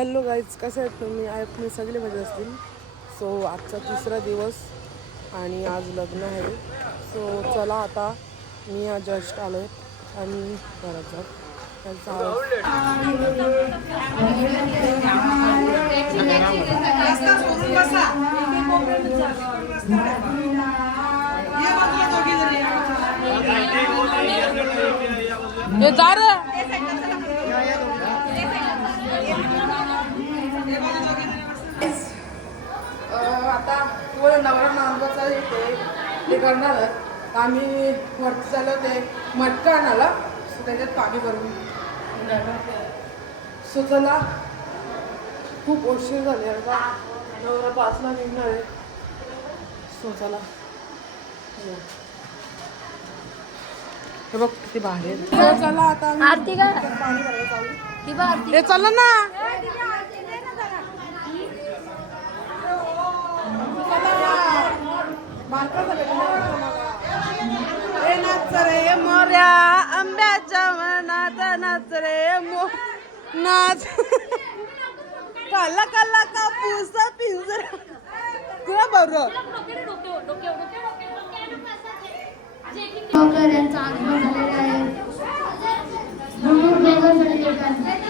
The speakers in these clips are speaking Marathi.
हॅलो गाईज, कसे आहेत तुम्ही? तुम्ही सगळे मजा असतील. सो आजचा तिसरा दिवस आणि आज लग्न आहे. सो चला आता मी जस्ट आलो आहे आणि घरात जाऊ. आता नवरा नांदवाचा ते करणार आम्ही वरती चाललो ते मटका आणाला. सो त्याच्यात पाणी भरून सो चला. खूप उशीर झाले आता नवरा 5ला निघणार आहे. सो चला. हे बघ किती भारी आहे. चला आता पाणी भरायला चालू. हे चला ना. नाच रे मोऱ्या आंब्याच्या मनात नाच रे नाच. काला काला कापूस पिंजरा तुला बरोबर.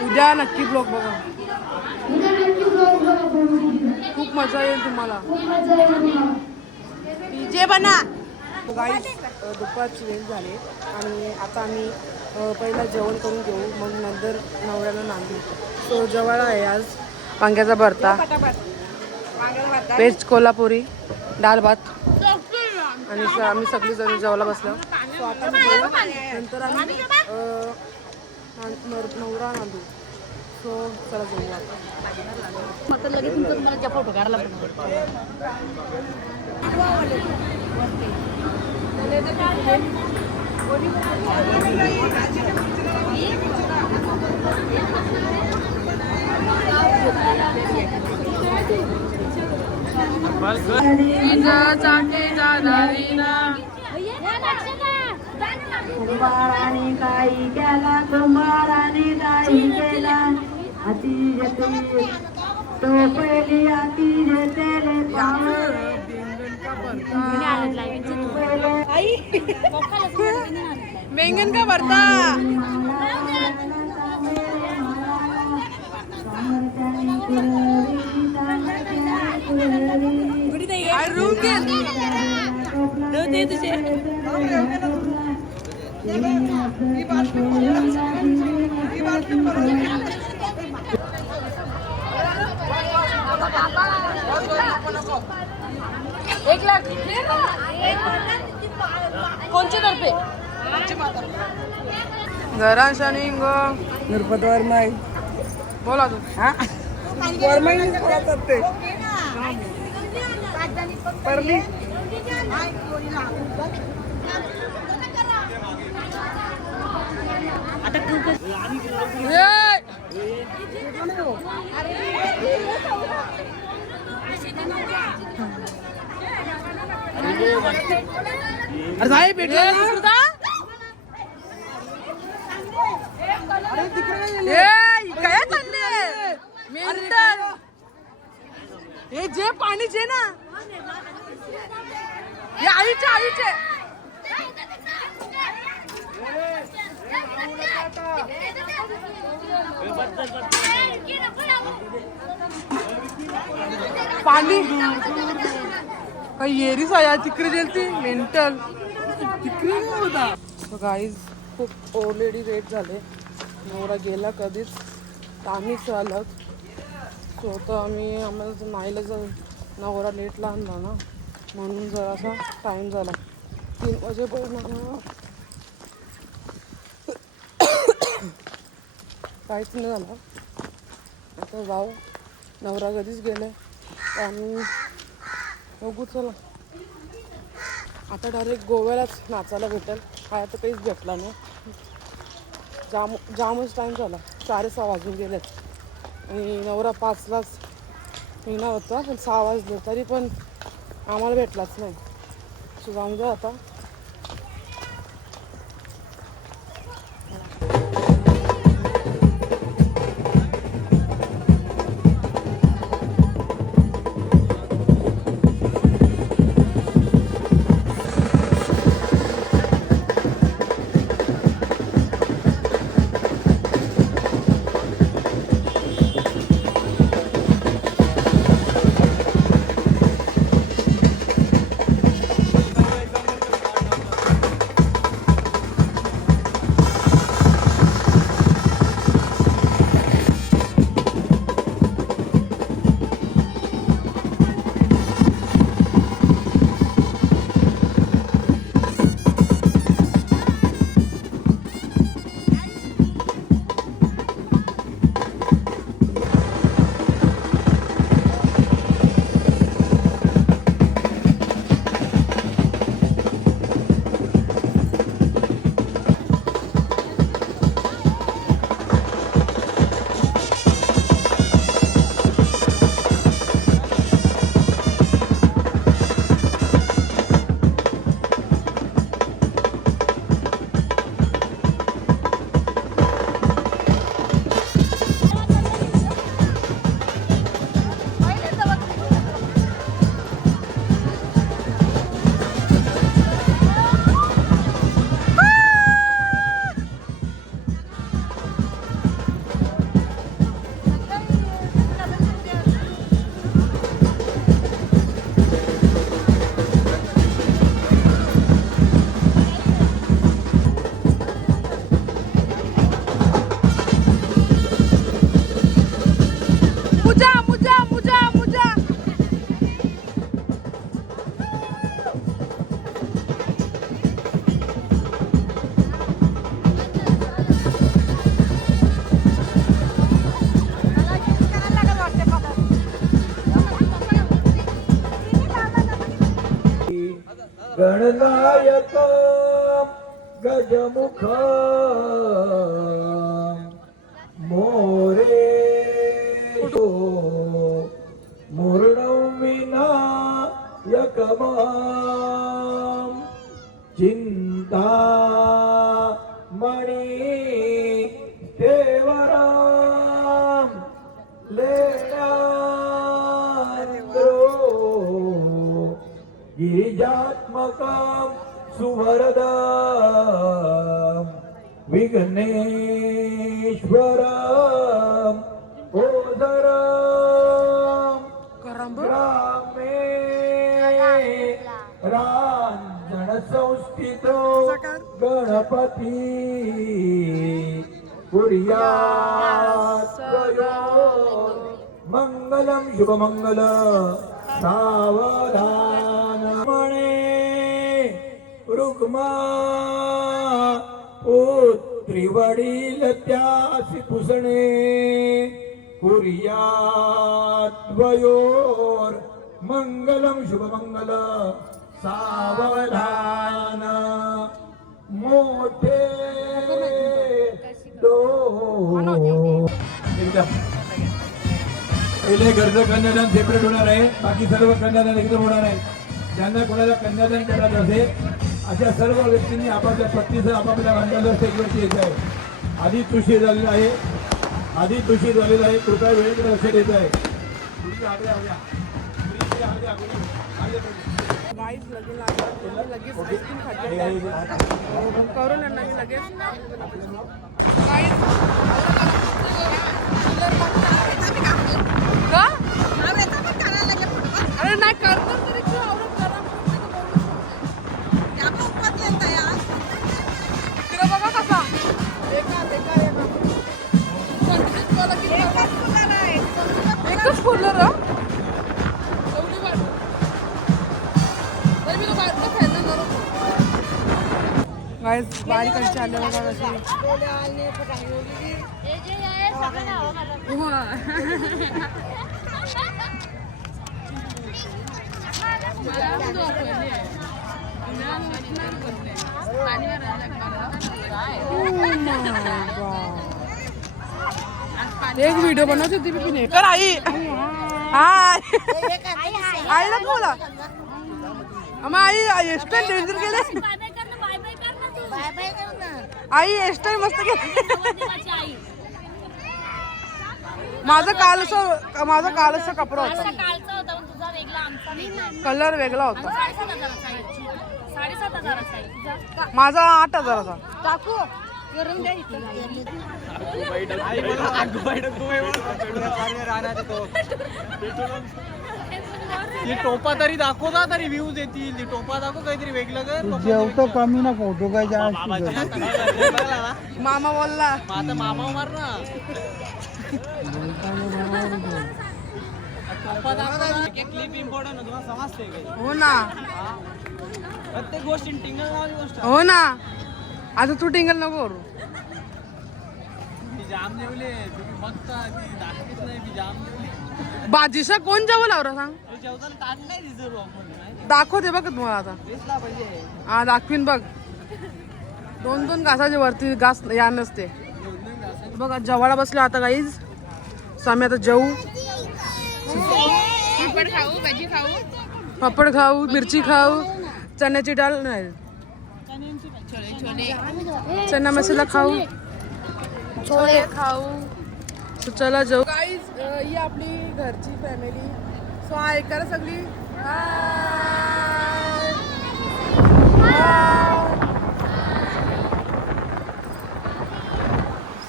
उद्या नक्की ब्लॉग बघा. खूप मजा येईल तुम्हाला. जे बना गाईस, दुपारची वेळ झाली आणि आता आम्ही पहिला जेवण करून घेऊ, मग नंतर नवऱ्याला नांदू. तो जेवायला आहे आज वांग्याचा भरता, व्हेज कोल्हापुरी, डाळ भात आणि आम्ही सगळी जण जेवायला बसलो. सो आता नंतर आम्ही नवरा नांदू. सो चला जेवू आता. लगेच तुमचं तुम्हाला फोटो काढायला कुंभाराने काही केला, कुंभाराने काही केला, अति जते तो पहिली अति जतेले बैंगन का भरता. एक लाख कोणच्या तर्फे घराशानी गणपत वरमाई बोला तू. वरमाई बोलतात ते परली. अरे साहेब भेटलं काय चालले हे जे पाणी जे ना हे आईचे पाणी काही येरीच आहे तिकडे गेलती मेंटल तिकडे नाही होता. सो गाईज खूप ऑलरेडी लेट झाले. नवरा गेला कधीच तर आम्हीच आलो. सो तर आम्हाला नाहीला जर नवरा लेटला आणला ना म्हणून जरासा टाईम झाला. 3 वाजेपर्यंत काहीच नाही झालं. आता जाऊ. नवरा कधीच गेले तर आम्ही बघू. चला आता डायरेक्ट गोव्यालाच नाचायला भेटेल. काय आता काहीच भेटला नाही. जामच टाईम झाला. 4:30 वाजून गेलेत आणि नवरा 5लाच निघणार होता पण 6 वाजले तरी पण आम्हाला भेटलाच नाही. सो जाऊन जाऊ आता. गणनायक गजमुख मोरे मूर्णविनायकमां चिंतामणि देवराम लेण्यान्द्रो गिरिजात्मकां सुवरदां विघ्नेश्वरां ओदरां ग्रामे रांजण संस्थितो गणपती कुर्यात् मंगलम शुभमंगल सावधान मणे रुक्मा पुत्री वडील त्यासी पुसणे कुर्यात् द्वयोर मंगलम शुभमंगल सावधान मोठे दो पहिले गरज कन्यादान सेपरेट होणार आहे, बाकी सर्व कन्यादान एकदम होणार आहे. ज्यांना कोणाला कन्यादान करायचं असेल अशा सर्व व्यक्तींनी आपापल्या पत्नीसह आपापल्या भांड्याला स्टेजवरती यायचं आहे. आधी तुशी झालेला आहे, कृपया वेळेकडे लक्ष द्यायचं आहे. गाईज लगेच लागला लगेच आईस्क्रीम खाते करून यांना मी लगेच का अरे नाही करतो तरी तू आवडत करा बघा कसा एकच फुलर गाइस बारीक कशी आले बघा कशी एक व्हिडिओ बनवत होती मी कर आई हाय आईला बोला आई हेअरस्टाईल डेंजर केले आई हेअरस्टाईल मस्त केली माझा कालचा कपडा होता कलर वेगळा होता माझा 8,000चा काकू टोपा तरी दाखवता तरी व्ह्यूज येतील. टोपा दाखव काहीतरी वेगळं कर. जेवतो कमी ना फोटो काय मामा बोलला आता मामा मार ना. टोपा दाखव क्लिप इम्पॉर्टंट आहे तुम्हाला समजते का? हो ना प्रत्येक गोष्टी टिंगल नावाची गोष्ट हो ना आता तू टिंगल नको करू मी जाम जेवले तुम्ही बघता ती दाखवत नाही मी जाम जेवले. बाजीशा कोण जेवला होता सांग जेवताना ताट नाही दिसत आपण दाखवते बघ तुम्हाला आता दिसला पाहिजे. हा दाखवीन बघ 2-2 घासाचे वरती घास या नसते बघ जवाळा बसले आता गाईज सामी आता जेवू पापड खाऊ मिरची खाऊ चण्याची डाळ नाही चना मसाला खाऊ छोले खाऊ सो चला जाऊ गाईज ही आपली घरची फॅमिली सो ऐकायला सगळी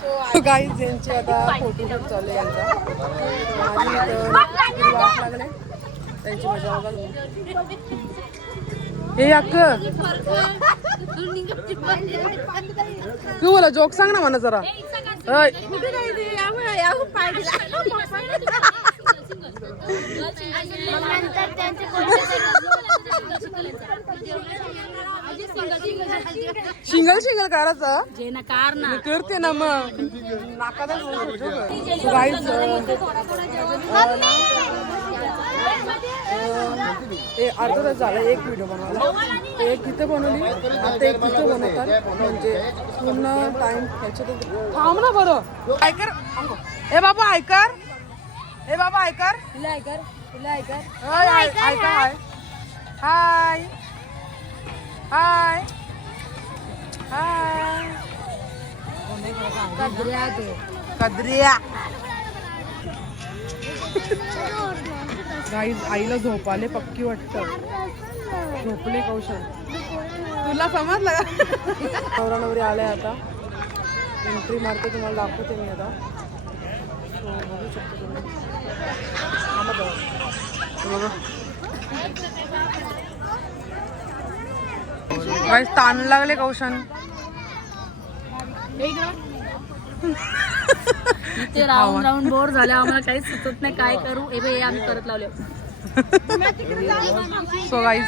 सो गाईज यांची आता फोटोशूट चालू आहे यांचा आणि वाट लागले त्यांची मजा बघा हे अक्क तू बोला जोक सांग ना मला जरा शिंगल शिंगल करायचं मी करते ना मग नाकाला गाईच अर्धा तास झाला एक व्हिडिओ बनवायला. एक तिथे बनवली, आता एक तिथे बनवतात. म्हणजे पूर्ण टाइम ह्याच्यात. थांब ना बरं, ऐकर ए बाबा, ऐकर ए बाबा, ऐकर ऐका. हाय हाय हाय हाय. कद्रिया गाईज, आईला झोप आले पक्की वाटतं. झोपले कौशल. तुला समजलं का? नवरा नवरी आले आता. एंट्री मारते, तुम्हाला दाखवते मी आता. बघू शकतो तुम्ही. गाईज, ताण लागले कौशन. ते राऊंड राऊंड बोर झाले, आम्हाला काहीच सुचत नाही काय करू. हे आम्ही परत लावले. सो गाईज,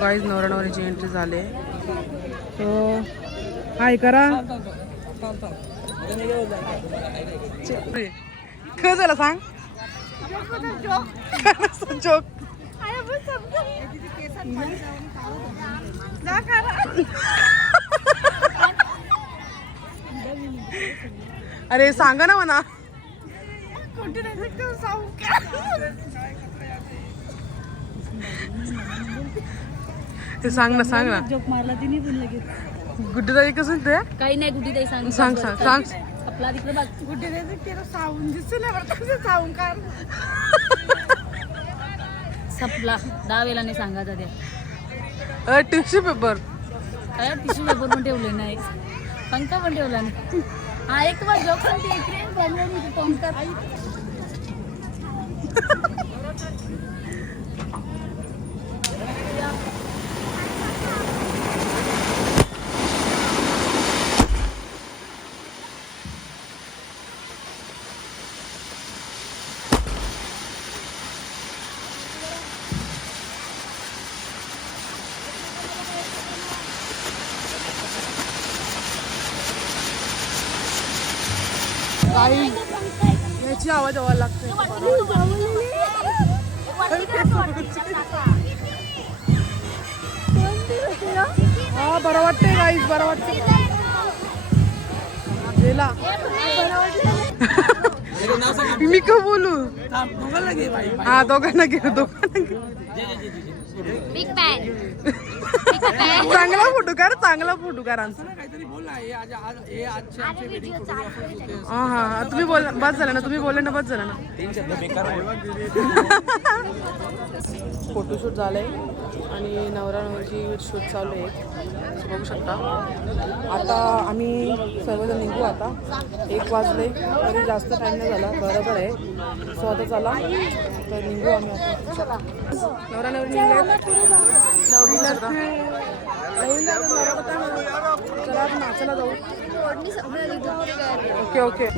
गाईज, नवरा नवरीची एंट्री झाले. सो हाय करा. काय झालं सांग. जोक. अरे सांगा ना म्हणा. ते सांग ना, सांग ना. जोक मारला तिने पण लगेच. गुड्डी ताई कसं ते काही नाही गुड्डी ताई सांग. सांग सांग सांग. आपला तिकडे बघ. गुड्डी सपला 10 वेळाने सांगायचा त्या. Tissue paper. काय टिश्यू पेपर पण ठेवले नाही, पंखा पण ठेवला नाही. हा एक बार जोक सांगते. याची आवाज यावा लागते. हा बरं वाटतंय गाईज, बरं वाटतंय. गेला. मी का बोलू. हा दोघांना घे, दोघांना घे. Big bag. चांगला फोटो काढ, चांगला फोटो काढ. हा हा, तुम्ही बोल, बस झालं ना. तुम्ही बोलले ना, बस झालं ना. फोटोशूट झालंय आणि नवरा नवरीची शूट चालू आहे. बघू शकता. आता आम्ही सर्वजण निघू. आता 1 वाजले तरी जास्त टाइम नाही झाला. बरोबर आहे. सो आता चला, तर निघू आम्ही आता. नवरा नवरी निघले. चला आपण नाचायला जाऊ. Okay okay.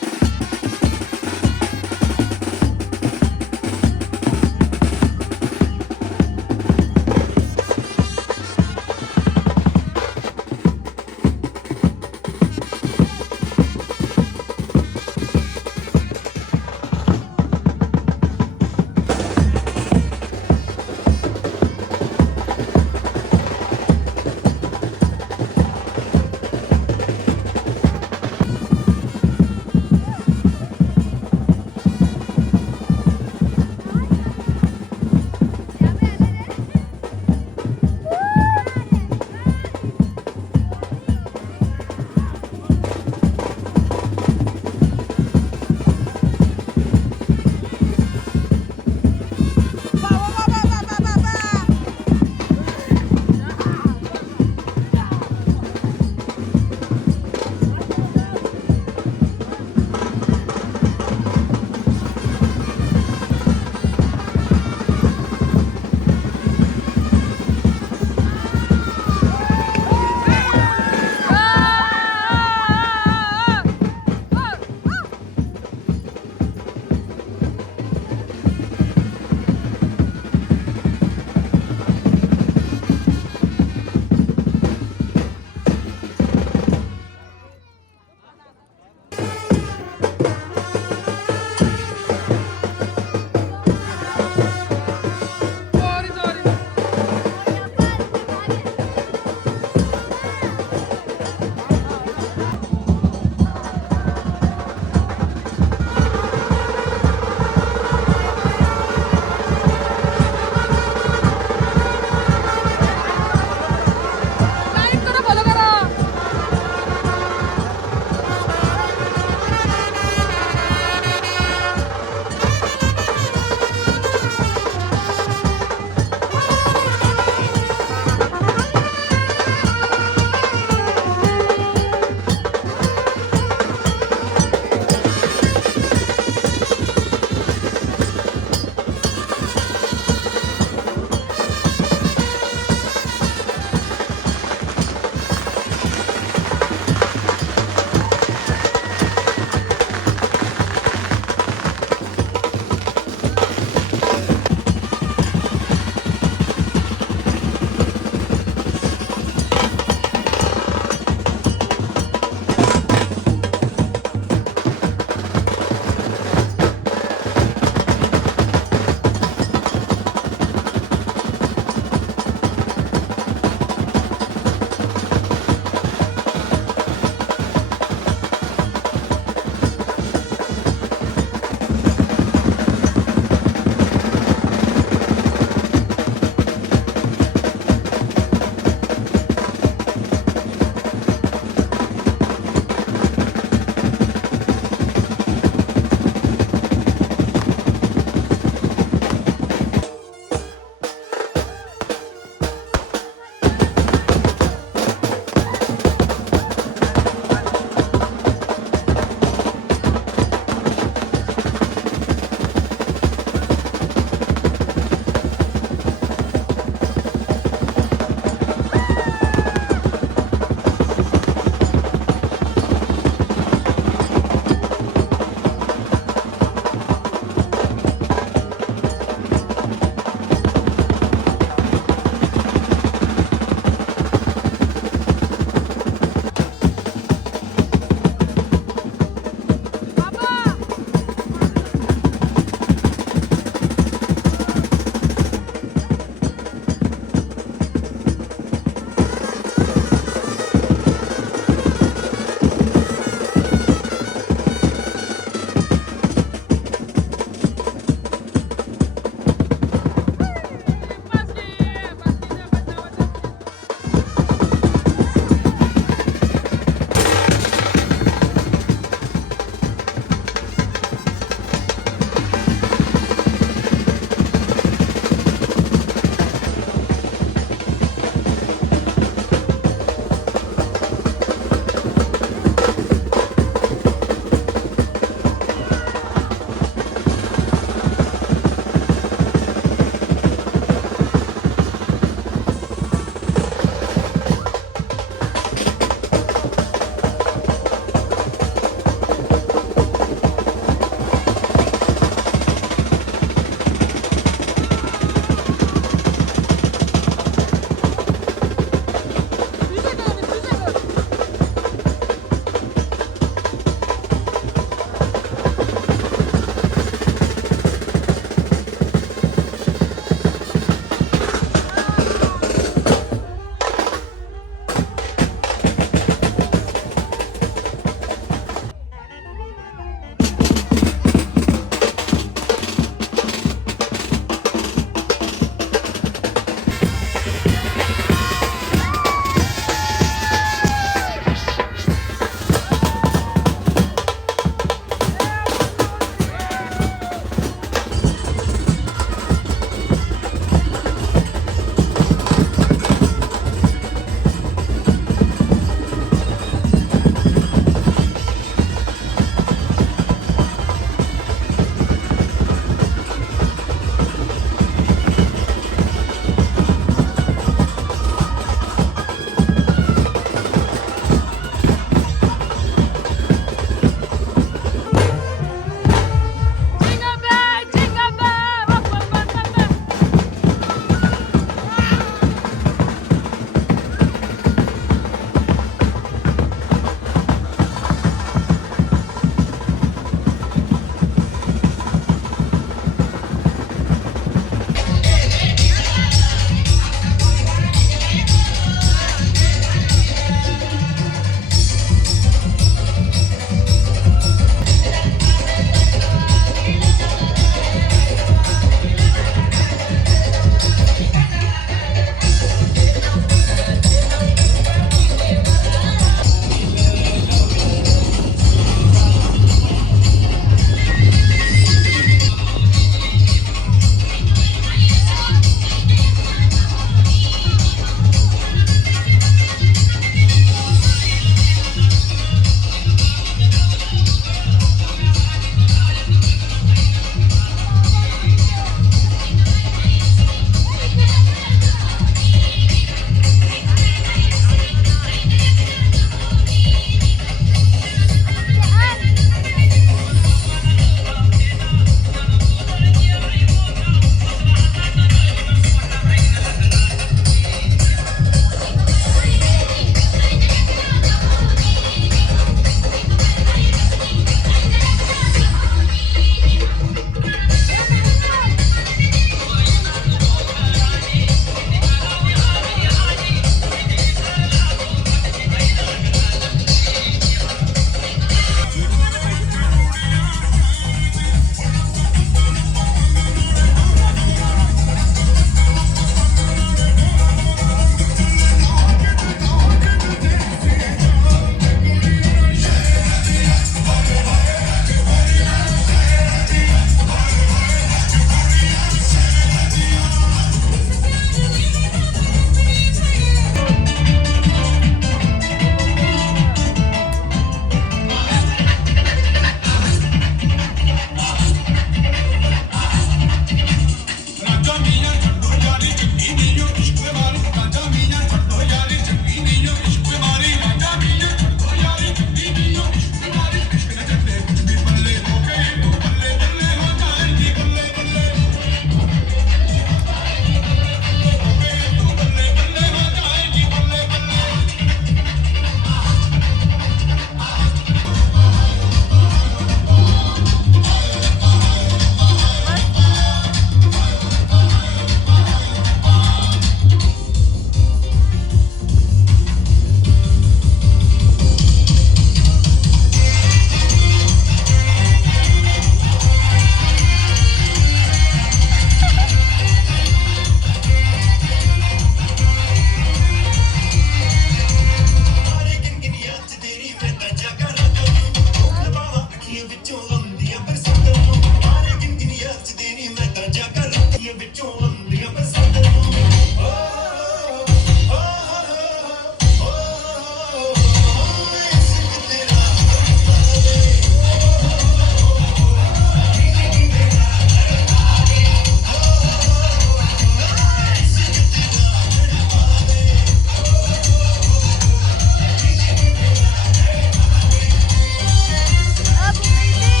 अब मेरे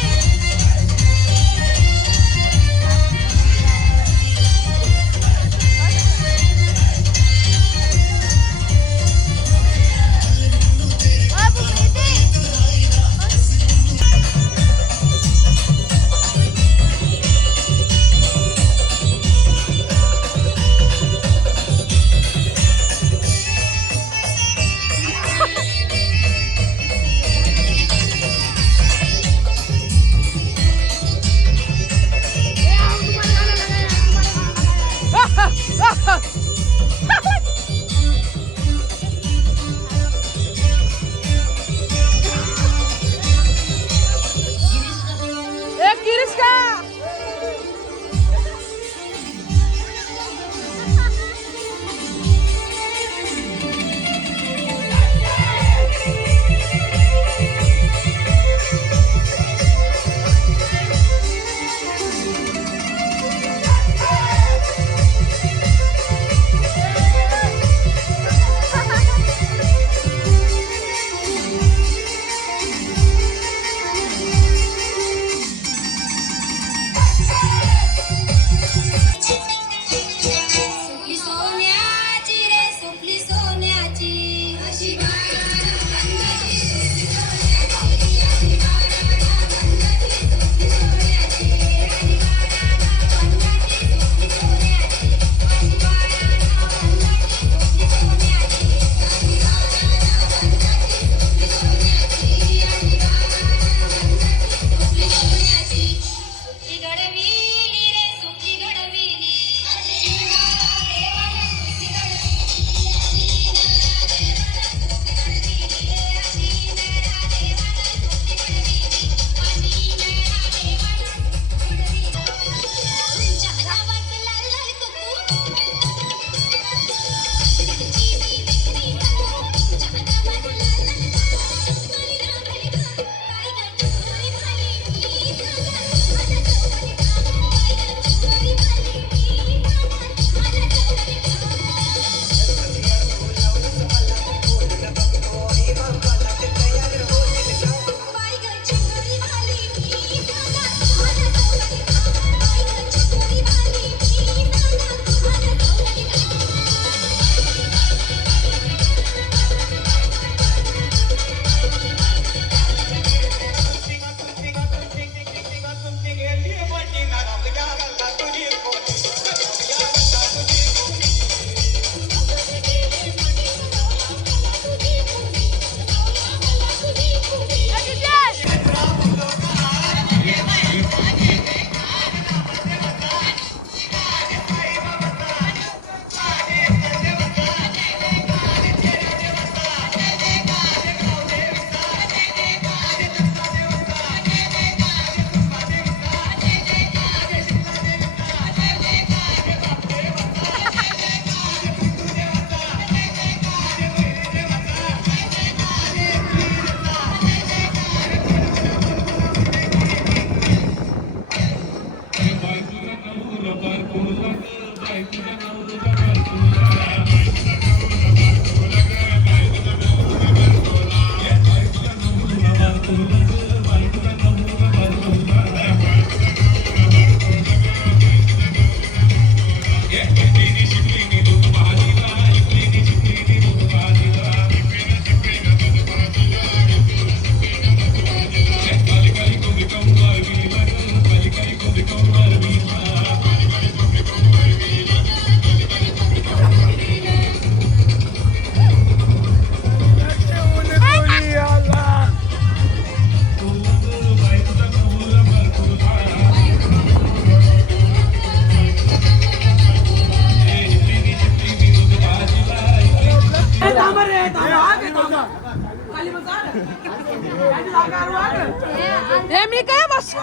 मी काय बसू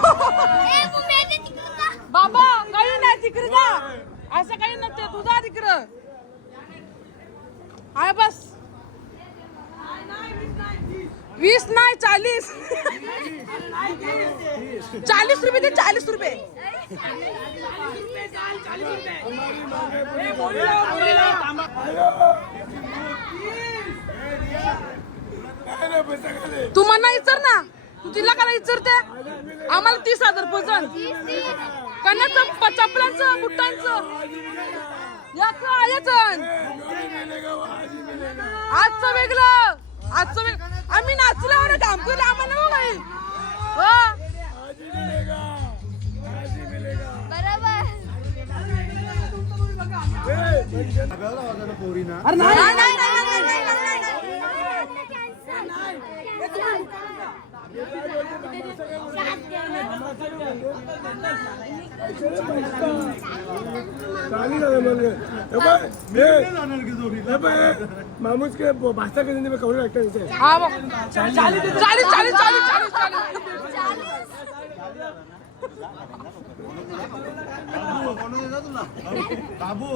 बाबा काही नाही तिकडे जा असं काही नसते तुझा तिकडं आहे बस 20 नाही 40 40 रुपये दे 40 रुपये तू म्हणा विचार ना तू तिला काय विचारते आम्हाला 30,000 पसंत कण्याचं चपलांचं बुट्टांचं आजचं वेगळं आम्ही नाचलो काम केलं आम्हाला काही मामूज के भाषा के में कौन एक्टर है हाँ 40 बाबू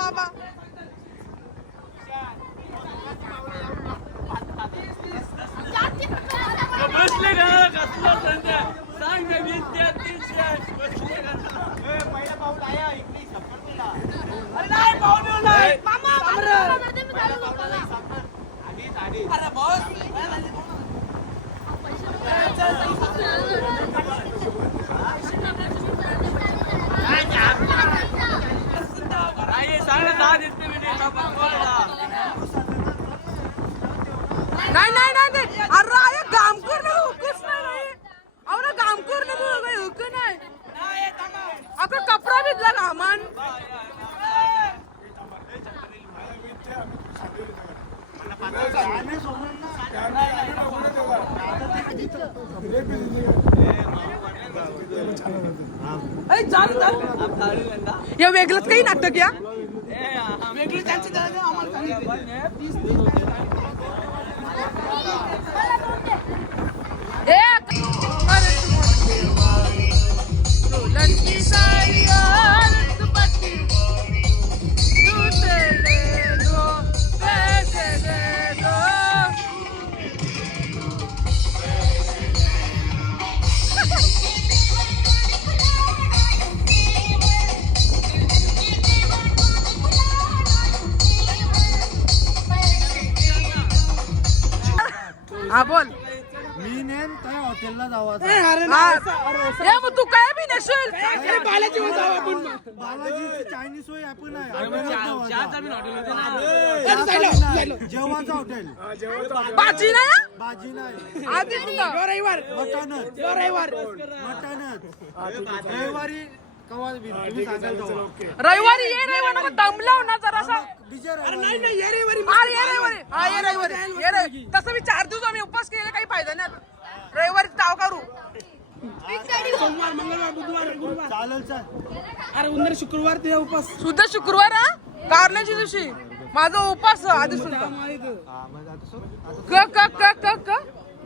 बाबा बसले का कसला संध्या सांग ना 20 द्या 30 द्या बसले का पहिला पाऊल आया इकडे सफर केला अरे नाही पाऊल नाही मामा आधी अरे बॉस नाही अरे आया काम कर ना हुकूच नाही अरे काम कर ना काही हुक नाही आपला कपडा भिजला कामान या वेगळंच काही नाटक या वेगळी हा बोल मी नेन काय हॉटेलला जावा मग तू काय बी नसेल बालाजी चायनीज होय आपण जेवाचं हॉटेल बाजी नाही भाजी नाही आधी रविवार मटणच रविवारी कवा तुम्ही सांगाल रविवारी ये रविवार दमलाव ना जरासा तसं मी 4 दिवस आम्ही उपवास केले काही फायदा नाही रविवारी ताव करू सोमवार मंगळवार बुधवार गुरुवार चालेल चाल अरे उंदर शुक्रवार ते उपास सुद्धा शुक्रवार कारल्याच्या दिवशी माझा उपास आधी सुद्धा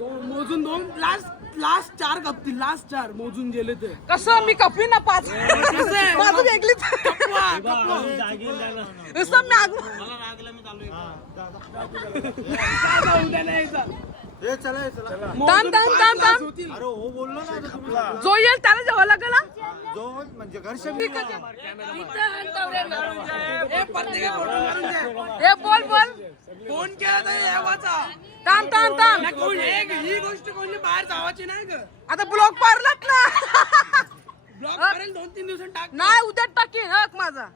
मोजून 2 लास्ट 4 कपतील लास्ट 4 मोजून गेले ते कसं मी कपली ना 5 माझं वेगळीच अरे हो बोललो ना जो येईल त्याला जेव्हा लागेल जो म्हणजे घर बोल बोल फोन केला तर येवाचा थांब ही गोष्ट कोणी बाहेर जावाची नाही ग आता ब्लॉक पारलात ना ब्लॉक करेल 2-3 दिवसांनी टाक नाही उद्या टाकीन हक माझा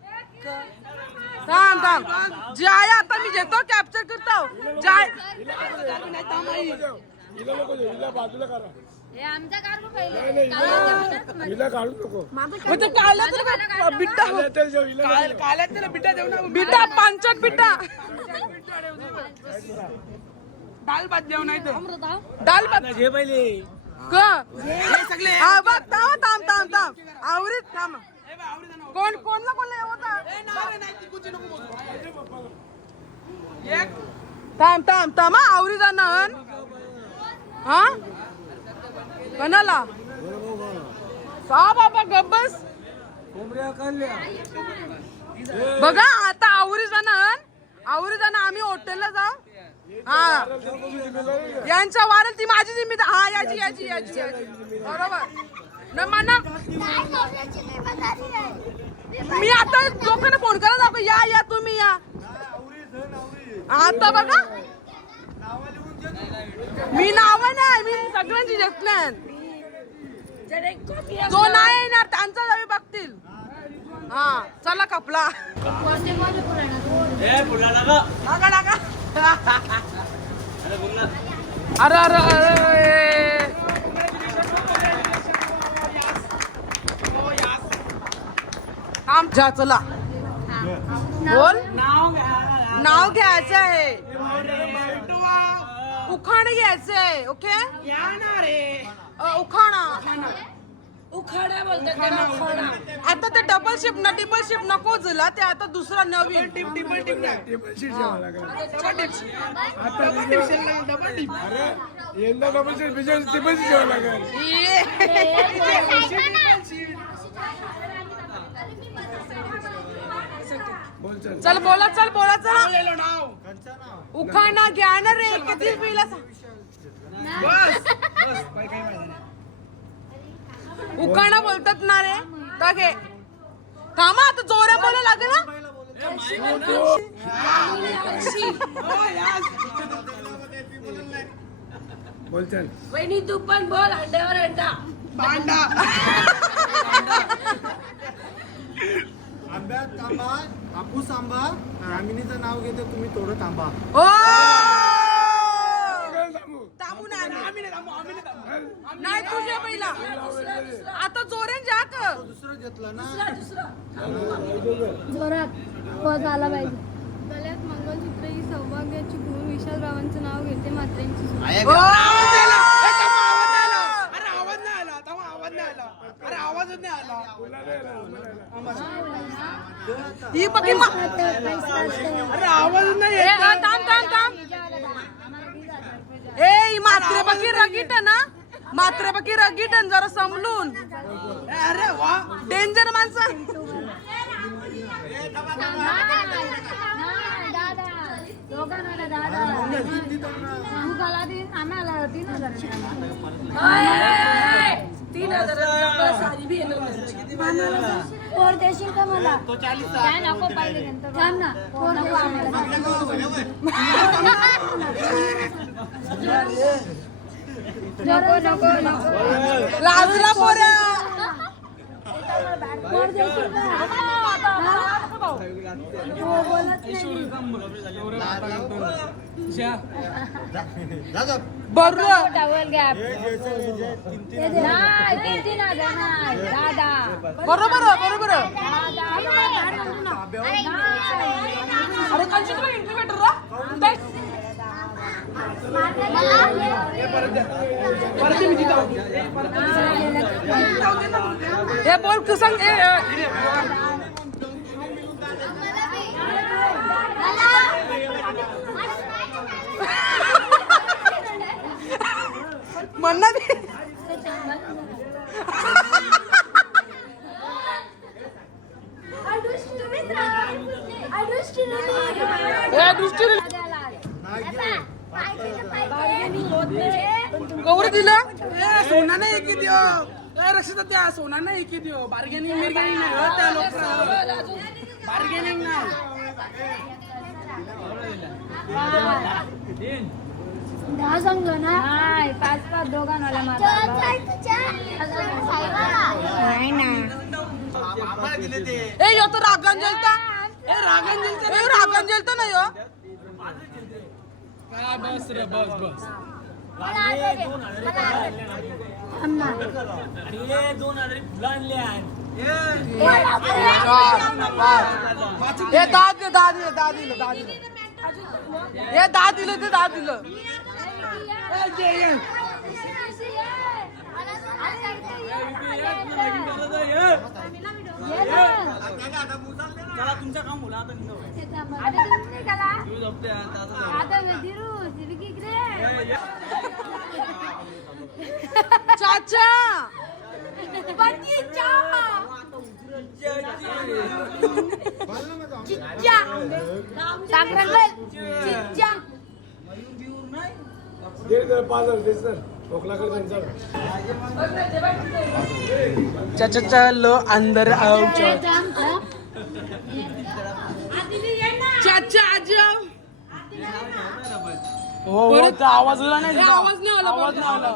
थांब जे आहे आता मी घेतो कॅप्चर करतो हे आमचा कार्गो पहिले हिला काढू नको मग ते काल्यात बिट्टा काल्यात त्याला बिटा देऊ ना बिट्टा पांचट बिट्टा दाल भात देऊ नाही तर दाल भात घे पहिले क हा बघ थांब आवरीत थांब कोणला होता थांब आवरी जाणार हा कोणाला बाबा गब्बस बघा आता आवरी जाणार आम्ही हॉटेलला जाऊ हा यांच्या वारेल ती माझी जिम्मेदार हा याची बरोबर न म्हणा मी आता लोकांना फोन करा जाऊ या तुम्ही या आता बघा मी नाव नाही मी सगळ्यांची घेतल्यान जो नाही येणार त्यांचा जावी बघतील हा चला कपला अरे आमच्या चला बोल नाव घ्यायचं आहे उखाणा घ्यायचं आहे ओके उखाणा आता ते डबल शिप नको झाला ते आता दुसरा नवीन यंदा डबल शीट बिजल ट्रिपल शीट जेवावं लागेल चल बोला चला उखाणा घ्या ना रे किती पिला उखाणा बोलतात ना रे तर घे थांबा आता जोऱ्या बोला लागेल ना बोल चल वहिनी तू पण बोल अंड्यावर अंडा आंब्यात तांबा हापूस आंबा रामिनीचं नाव घेते तुम्ही थोडं थांबा हो थांबू नाही तुझ्या पहिला आता जोऱ्यान जा का दुसरं घेतलं ना जोरात पद आला पाहिजे गळ्यात मंगलसूत्र ही सौभाग्याची खूण विशालरावांचं नाव घेते मात्रेंची सून. आवाजच नाही आला ही बघी अरे आवाज नाही थांब ए ही मात्रे बाकी रगीट ना मात्रे बाकी रगीट जरा समलून अरे वा डेंजर माणसं पोर देशील का मला काय नको पाहिजे थांब ना पोर नको लाजला पोऱ्या पोर देशील का बोलत बरोबर टॉवेल गॅप नाही तीन हजार नाही दादा बरोबर अरे कंची तुला इंटरव्ह्यू हे बोल तू सांग म्हणणार गौरी दिलं सोना नाही एकी दियो रक्षिता त्या सोना नाही एकी दियो बार्गेनिंग मिरगेनिंग नाही हो त्या लोक बार्गेनिंग नाही दहा संघ ना नाही पाच दोघांना नाही ना ए यो तो रागन जलता रागन जलता ना यो बस रे बस हे 2000 फुलं आणले आहे. हे 10 दिलं 10 दिलं 10 दिलं 10 दिलं हे 10 दिलं ते 10 दिलं चला तुमचं काम बोला आता निघा. चाचा चाचा चलो अंदर आओ चाचा आज हो आवाज आला नाही आवाज नाही आला आवाज नाही आला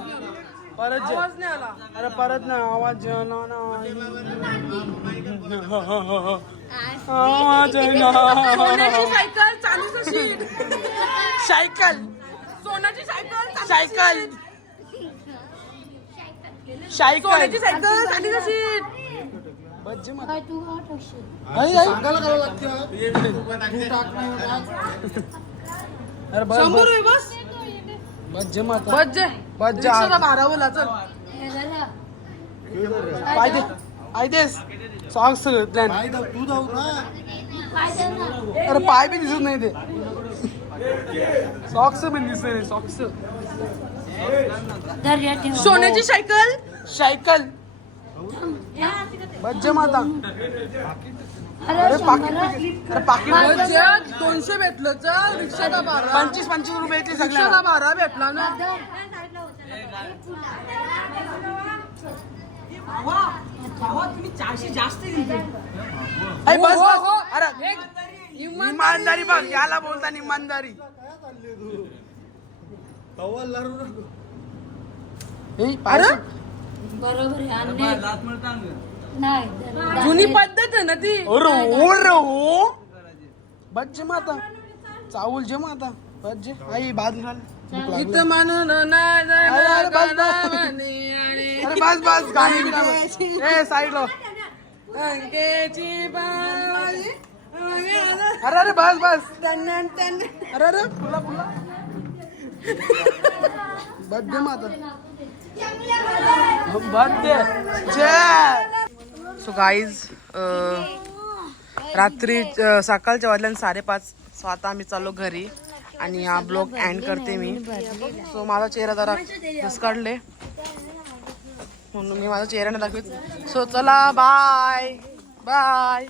परत आवाज नाही आला अरे परत नाही आवाज सोन्याची सायकल चालूच शीट सायकल सोन्याची सायकल सायकल सायकल सोन्याची सायकल चालूच शीट बज्जे मत सांगायला करावं लागतं तू टाक नाही अरे बस 100 रुपये बस बज्जे मत बज्जे बज्जे रिक्षाला भाडा बोला चल पाय देस सॉंग्स प्लॅन पाय दाब, तू जाऊ ना अरे पाय बी दिसत नाही ते सॉक्स पण दिसत नाही सॉक्स सोन्याची सायकल सायकल बज्जे माता अरे पाकिट अरे पाकिट 200 भेटलं चल रिक्षाला 25 रुपये भेटले सगळ्याला 12 भेटला ना अरे बस बस अरे इमानदारी बघ याला बोलता इमानदारी तवा लरू नको. अरे बरोबर आहे आणि लात मिळतं अंग. नाही जुनी पद्धत आहे ना ती बज्जे माता चावल जे माता बज्जे आई बाद इथं म्हणून अरे बस बस गाणी ए साईड लो अरे अरे बस बस अरे अरे फुला फुला बर्थडे माता बर्थडे सो गाईज रात्री सकाळच्या वाजल्या 5:30 सो आता आम्ही चाललो घरी आणि हा ब्लॉग एंड करते मी सो माझा चेहरा जरा घसकाडले म्हणून मी माझा चेहरा नाही दाखवत सो चला बाय बाय